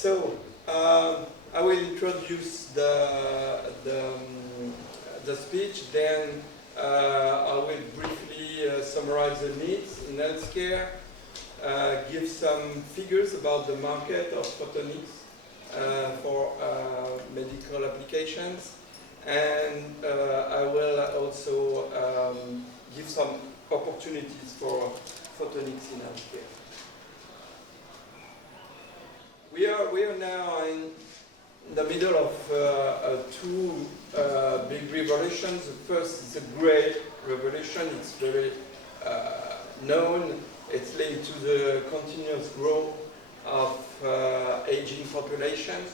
So I will introduce the speech, then I will briefly summarize the needs in healthcare, give some figures about the market of photonics for medical applications, and I will also give some opportunities for photonics in healthcare. We are now in the middle of two big revolutions. The first is the Great Revolution. It's very known. It's linked to the continuous growth of aging population,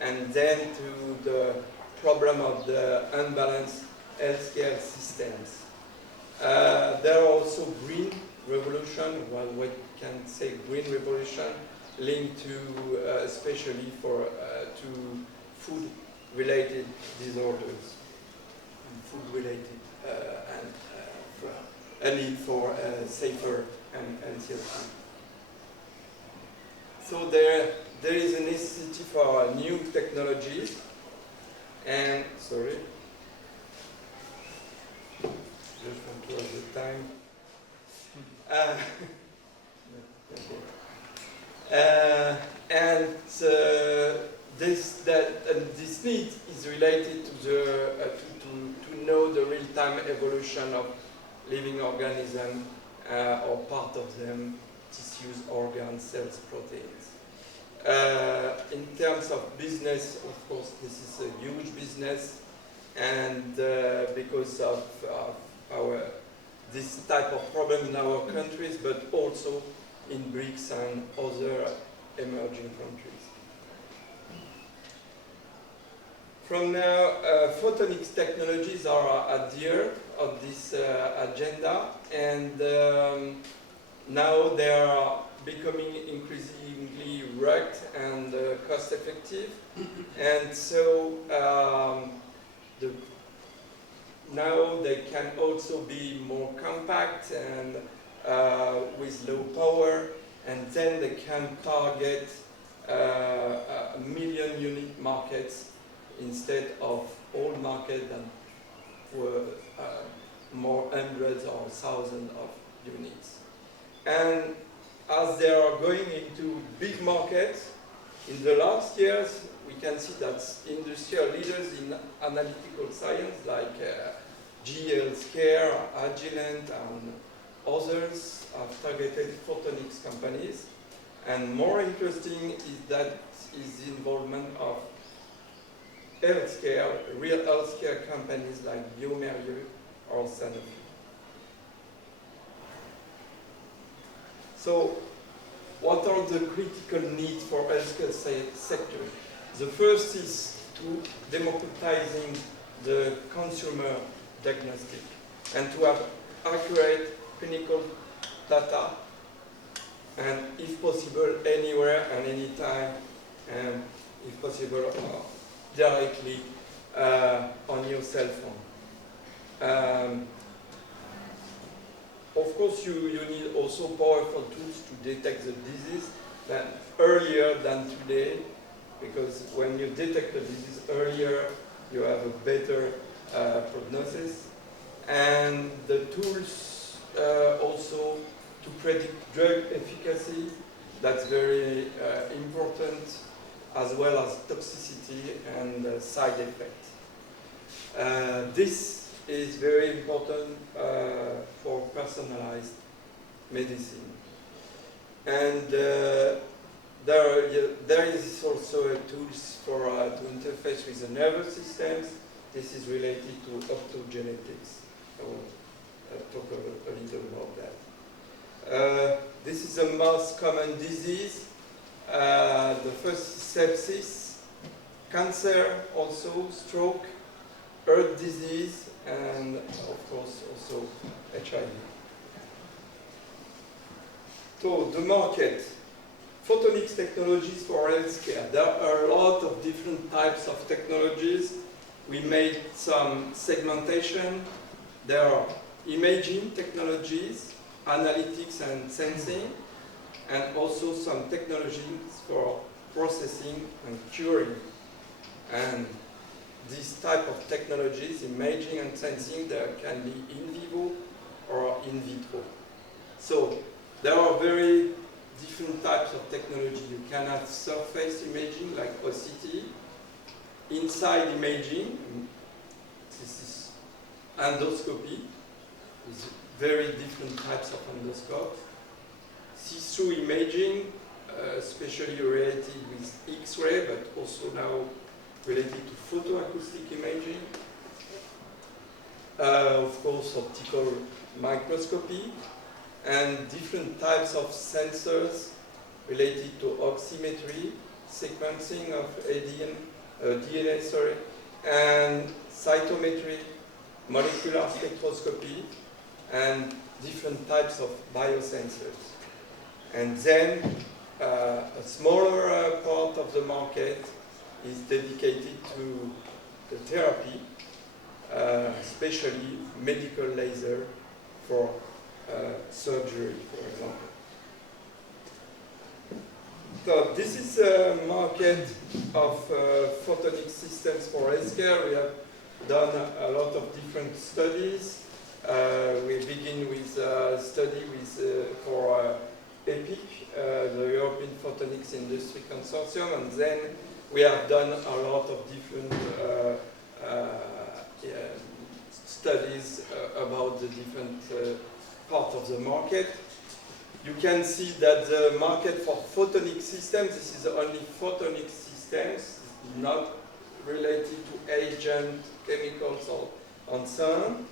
and then to the problem of the unbalanced healthcare systems. There are also green revolution, well, we can say green revolution, linked to especially to food-related disorders, food-related and a need for safer and healthier food. So there is a necessity for new technologies, and sorry, just control the time. This need is related to know the real-time evolution of living organisms or part of them, tissues, organs, cells, proteins. In terms of business, of course, this is a huge business, and because of this type of problem in our countries, but also in BRICS and other emerging countries. From now, photonics technologies are at the heart of this agenda, and now they are becoming increasingly rugged and cost-effective, and so now they can also be more compact and with low power, and then they can target a million unit markets instead of all markets that were more hundreds or thousands of units. And as they are going into big markets, in the last years, we can see that industrial leaders in analytical science like GE Healthcare, Agilent, and others have targeted photonics companies. And more interesting is that is the involvement of healthcare, real healthcare companies like bioMérieux or Sanofi. So, what are the critical needs for healthcare sector? The first is to democratizing the consumer diagnostic and to have accurate clinical data, and if possible anywhere and anytime, and if possible directly on your cell phone. Of course, you need also powerful tools to detect the disease earlier than today, because when you detect the disease earlier, you have a better prognosis. And the tools also to predict drug efficacy, that's very important, as well as toxicity and side effects. This is very important for personalized medicine. And there is also a tools for to interface with the nervous systems. This is related to optogenetics. I will talk a little about that. This is the most common disease. The first is sepsis, cancer, also stroke, heart disease, and of course also HIV. So the market, photonics technologies for healthcare. There are a lot of different types of technologies. We made some segmentation. There are imaging technologies, analytics and sensing, and also some technologies for processing and curing. And this type of technologies, imaging and sensing, there can be in vivo or in vitro. So there are very different types of technology. You can have surface imaging like OCT, inside imaging, this is endoscopy, with very different types of endoscopes. See-through imaging, especially related with X-ray, but also now related to photoacoustic imaging. Of course, optical microscopy, and different types of sensors related to oximetry, sequencing of DNA, and cytometry, molecular spectroscopy, and different types of biosensors. And then a smaller part of the market is dedicated to the therapy, especially medical laser for surgery, for example. So this is a market of photonic systems for healthcare. We have done a lot of different studies. We begin with a study for EPIC, the European Photonics Industry Consortium, and then we have done a lot of different studies about the different part of the market. You can see that the market for photonic systems, this is only photonic systems, not related to agent, chemicals, or and so on.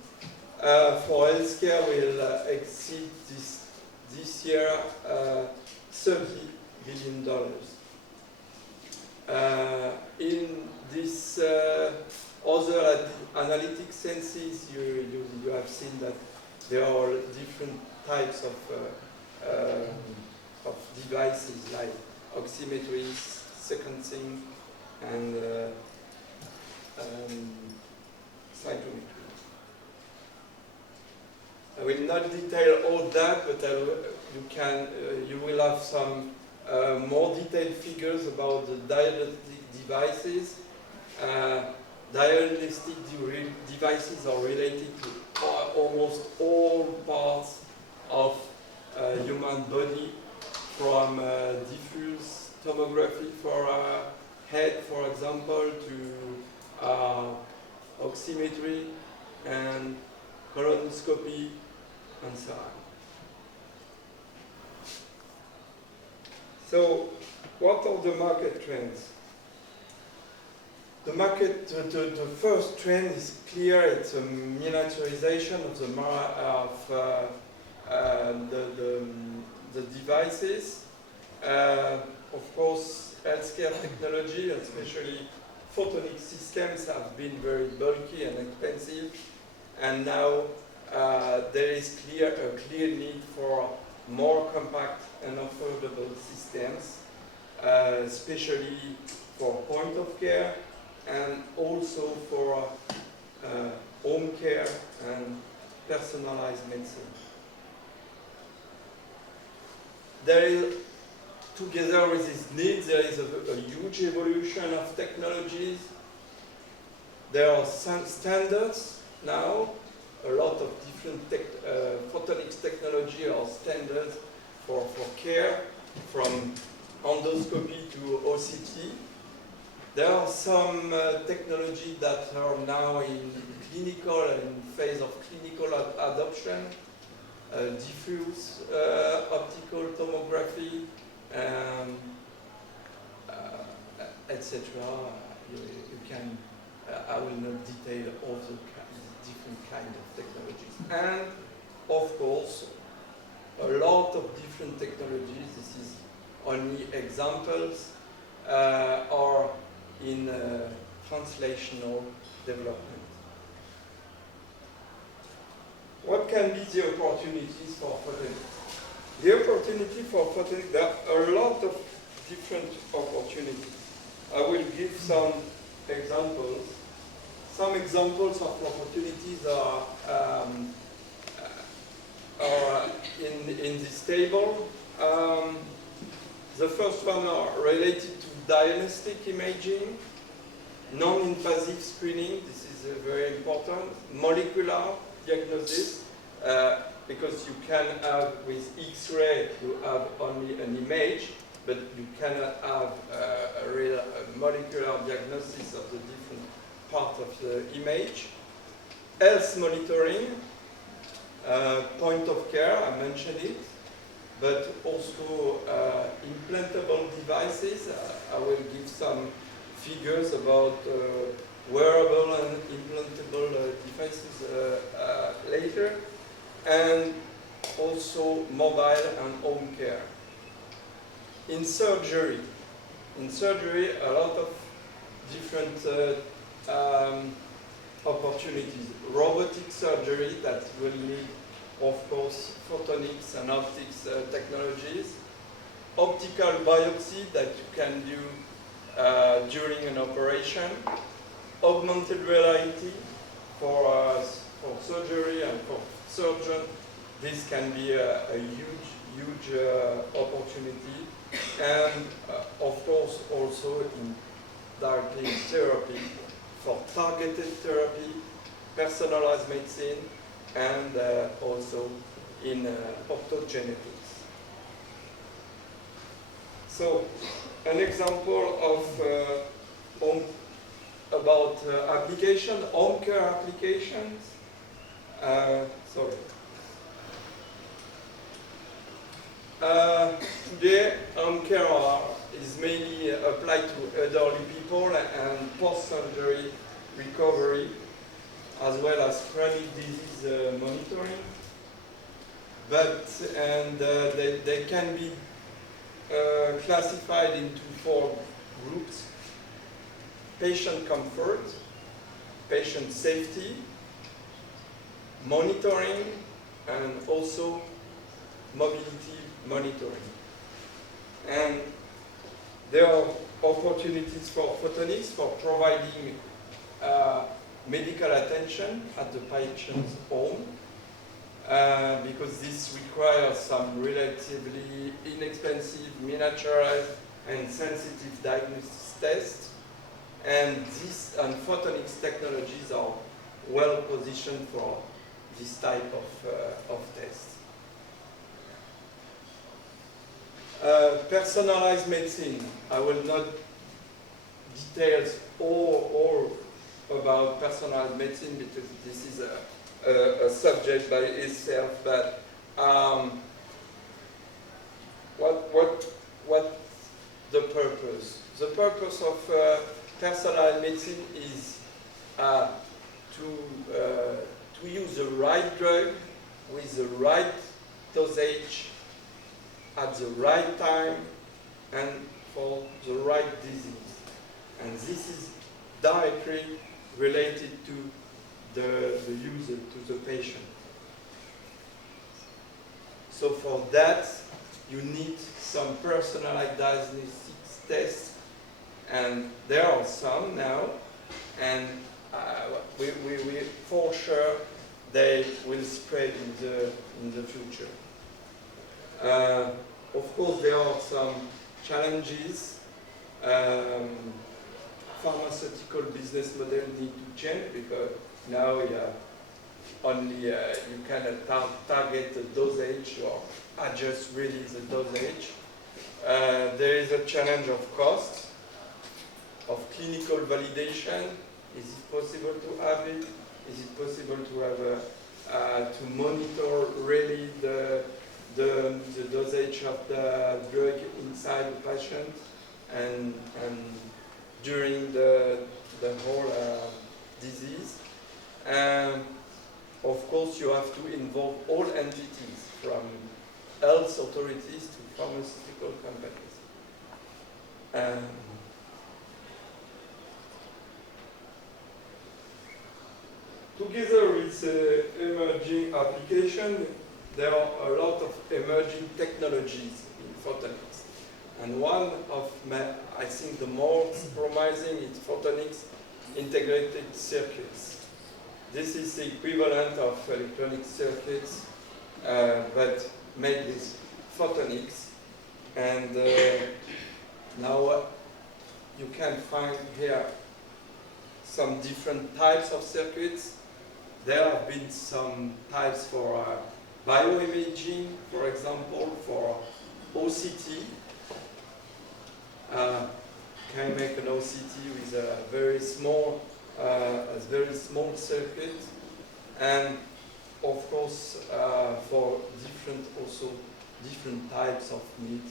For healthcare, will exceed this year $30 billion. In this other analytic senses, you have seen that there are different types of devices like oximetry, sequencing, and cytometry. I will not detail all that, but you will have some more detailed figures about the diagnostic devices. Diagnostic devices are related to almost all parts of human body, from diffuse tomography for head, for example, to oximetry and colonoscopy and so on. So, what are the market trends? The first trend is clear. It's a miniaturization of the devices. Of course, healthcare technology, especially photonic systems, have been very bulky and expensive, and now there is a clear need for more compact and affordable systems, especially for point of care and also for home care and personalized medicine. There is, together with these needs, there is a huge evolution of technologies. There are some standards now. A lot of different photonics technology or standards for care, from endoscopy to OCT. There are some technology that are now in phase of clinical adoption, diffuse optical tomography, etc. You can, I will not detail all the different kind of technologies. And of course, a lot of different technologies, this is only examples, are in translational development. What can be the opportunities for photonics? The opportunity for photonics, there are a lot of different opportunities. I will give some examples. Some examples of opportunities are in this table. The first one are related to diagnostic imaging, non-invasive screening, this is very important, molecular diagnosis, because you can have with X-ray, you have only an image, but you cannot have a real molecular diagnosis of the different part of the image. Health monitoring, point of care, I mentioned it, but also implantable devices. I will give some figures about wearable and implantable devices later, and also mobile and home care. In surgery, a lot of different opportunities. Robotic surgery that will need, of course, photonics and optics technologies. Optical biopsy that you can do during an operation. Augmented reality for surgery and for surgeon. This can be a huge opportunity. And of course also in directly in therapy, for targeted therapy, personalized medicine, and also in optogenetics. So, an example of about application, home care applications. Today, home care is mainly applied to elderly people and post-surgery recovery, as well as chronic disease monitoring. They can be classified into 4 groups: patient comfort, patient safety, monitoring, and also mobility monitoring. And there are opportunities for Photonics for providing medical attention at the patient's home, because this requires some relatively inexpensive, miniaturized, and sensitive diagnosis tests. And Photonics technologies are well positioned for this type of tests. Personalized medicine. I will not detail all about personalized medicine because this is a subject by itself. But what the purpose? The purpose of personalized medicine is to use the right drug with the right dosage at the right time and for the right disease. And this is directly related to the user, to the patient. So for that, you need some personalized diagnostics tests, and there are some now, and we for sure they will spread in the future. Of course, there are some challenges. Pharmaceutical business model need to change because now you cannot target the dosage or adjust really the dosage. There is a challenge of cost, of clinical validation. Is it possible to have it? Is it possible to have to monitor really the dosage of the drug inside the patient and during the whole disease? And of course, you have to involve all entities, from health authorities to pharmaceutical companies. Together with emerging application, there are a lot of emerging technologies in photonics. And one of, I think, the most promising is photonics integrated circuits. This is the equivalent of electronic circuits, but made with photonics. And now you can find here some different types of circuits. There have been some types for bioimaging, for example, for OCT. Can make an OCT with a very small circuit, and of course for different types of need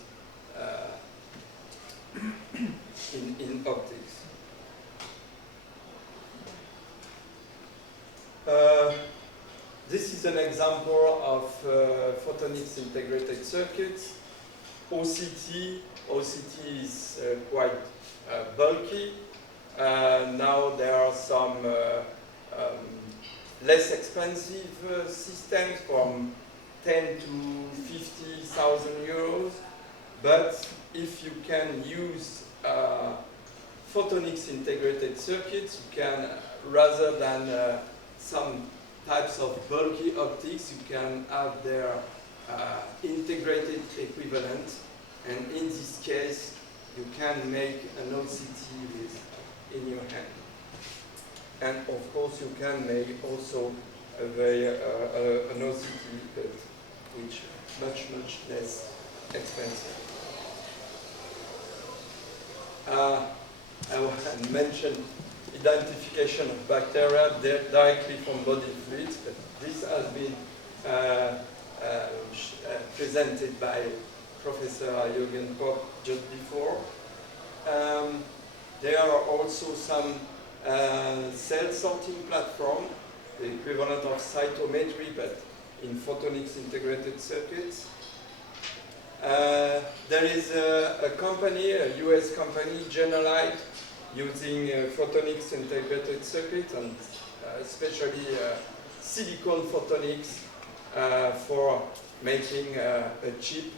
in optics. This is an example of photonics integrated circuits. OCT is quite bulky. Now there are some less expensive systems from 10 to 50,000 euros. But if you can use photonics integrated circuits, you can, rather than some types of bulky optics, you can have their integrated equivalent, and in this case you can make an OCT in your hand. And of course you can make also an OCT, but which much less expensive. I mentioned identification of bacteria directly from body fluids, but this has been presented by Professor Jürgen Koch just before. There are also some cell sorting platform, the equivalent of cytometry, but in photonics integrated circuits. There is a company, a US company, Genolite, using photonics integrated circuits, and especially silicon photonics for making a chip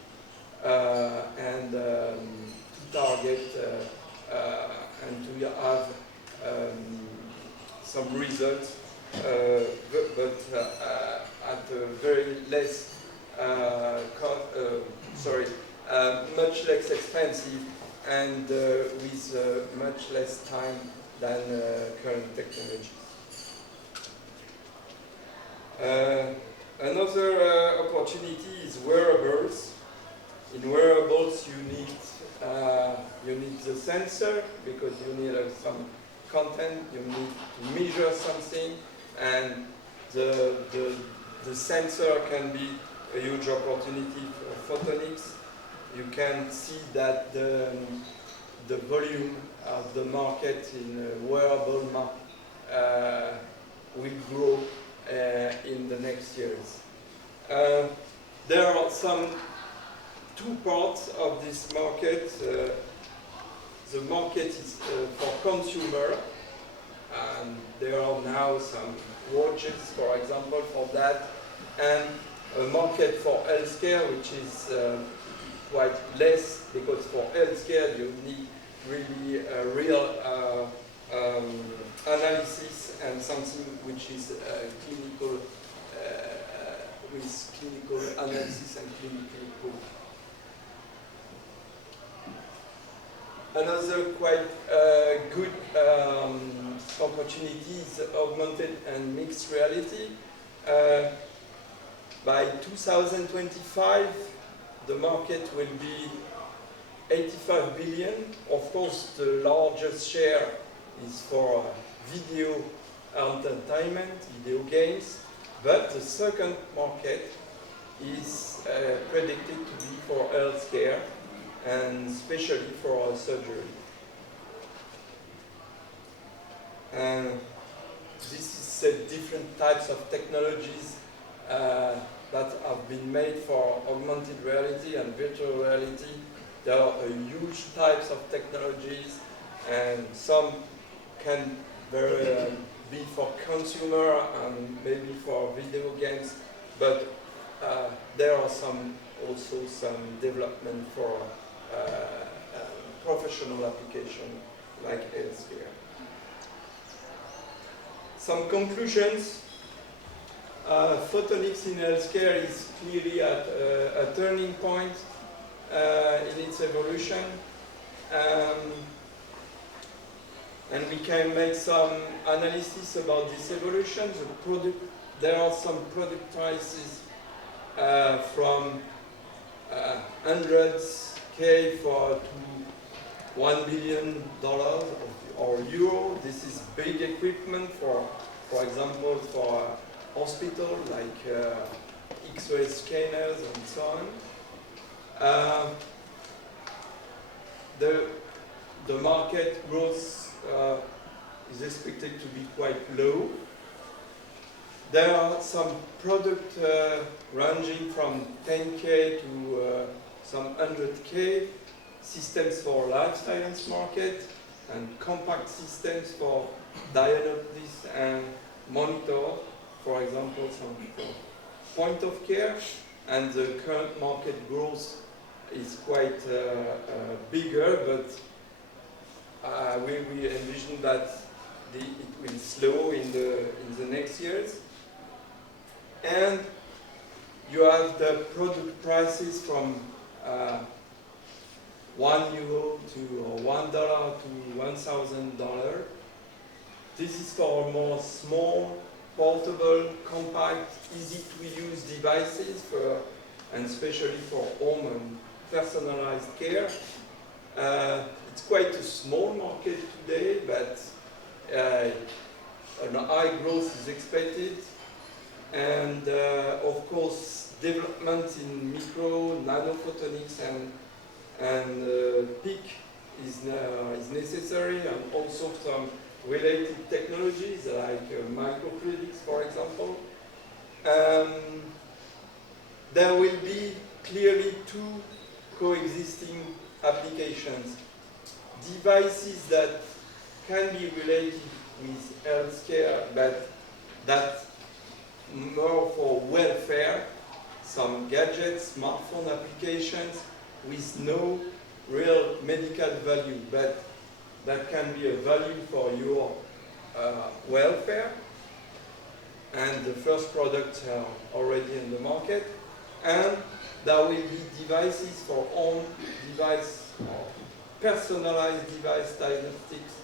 and to target and to have some results, but at a very less, much less expensive, and with much less time than current technologies. Another opportunity is wearables. In wearables, you need the sensor because you need some content. You need to measure something, and the sensor can be a huge opportunity for photonics. You can see that the volume of the market in wearable will grow in the next years. There are two parts of this market. The market is for consumer, and there are now some watches, for example, for that, and a market for healthcare, which is quite less, because for healthcare you need really a real analysis and something which is clinical, with clinical analysis and clinical proof. Another quite good opportunity is augmented and mixed reality. By 2025, the market will be 85 billion. Of course, the largest share is for video entertainment, video games, but the second market is predicted to be for healthcare, and especially for surgery. This is different types of technologies that have been made for augmented reality and virtual reality. There are huge types of technologies, and some can be for consumer and maybe for video games, but there are also some development for professional application like healthcare. Some conclusions. Photonics in healthcare is clearly at a turning point. in its evolution. And we can make some analysis about this evolution. There are some product prices from hundreds K to $1 billion or euro. This is big equipment for example, for a hospital like X-ray scanners and so on. The market growth is expected to be quite low. There are some products ranging from 10K to some 100K, systems for life science market, and compact systems for diagnosis and monitor, for example, some point of care. And the current market growth is quite bigger, but we envision that it will slow in the next years. And you have the product prices from €1 to $1 to $1,000. This is for more small, portable, compact, easy to use devices and especially for home and personalized care. It's quite a small market today, but a high growth is expected. And of course, development in micro, nano photonics and PIC is necessary, and also some related technologies like microfluidics, for example. There will be clearly two coexisting applications. Devices that can be related with healthcare, but that more for welfare, some gadgets, smartphone applications with no real medical value, but that can be a value for your welfare. And the first products are already in the market. And there will be devices for own device or personalized device diagnostics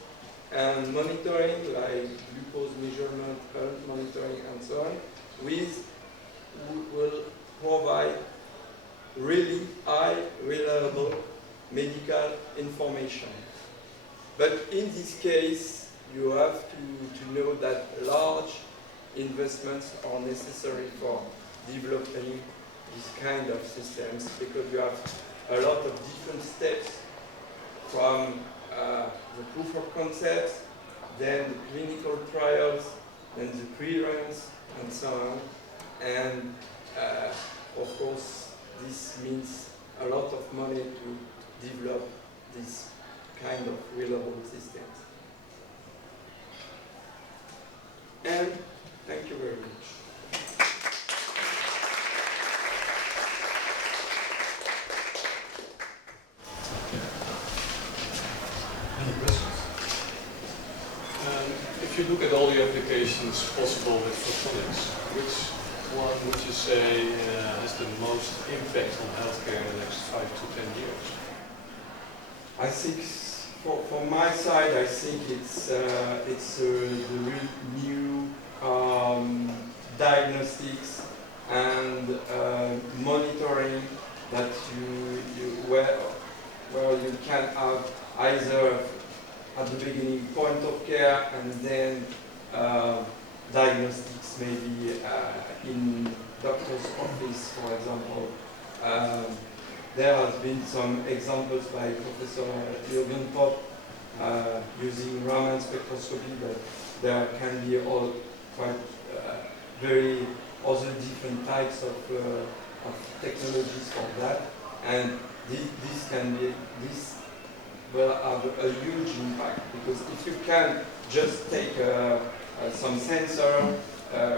and monitoring, like glucose measurement, health monitoring, and so on, will provide really high, reliable medical information. But in this case, you have to know that large investments are necessary for developing this kind of systems, because you have a lot of different steps from the proof of concept, then the clinical trials, then the pre-runs, and so on. And of course, this means a lot of money to develop this kind of reliable systems. And thank you very much. Any questions? If you look at all the applications possible with photonics, which one would you say has the most impact on healthcare in the next 5 to 10 years? I think, from my side, I think it's the real new diagnostics and monitoring that where you can have either at the beginning point of care and then diagnostics maybe in doctor's office, for example. There has been some examples by Professor Jürgen Popp using Raman spectroscopy, but there can be all quite very other different types of technologies for that, and this will have a huge impact, because if you can just take some sensor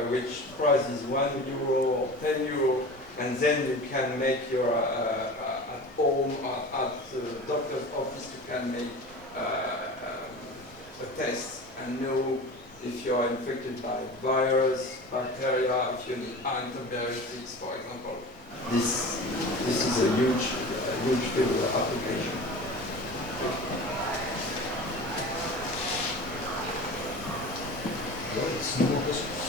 which price is €1 or €10, and then you can make your at home or at the doctor's office, you can make a test and know if you are infected by virus, bacteria, if you need antibiotics, for example. this is a huge field of application. Well, it's no more questions.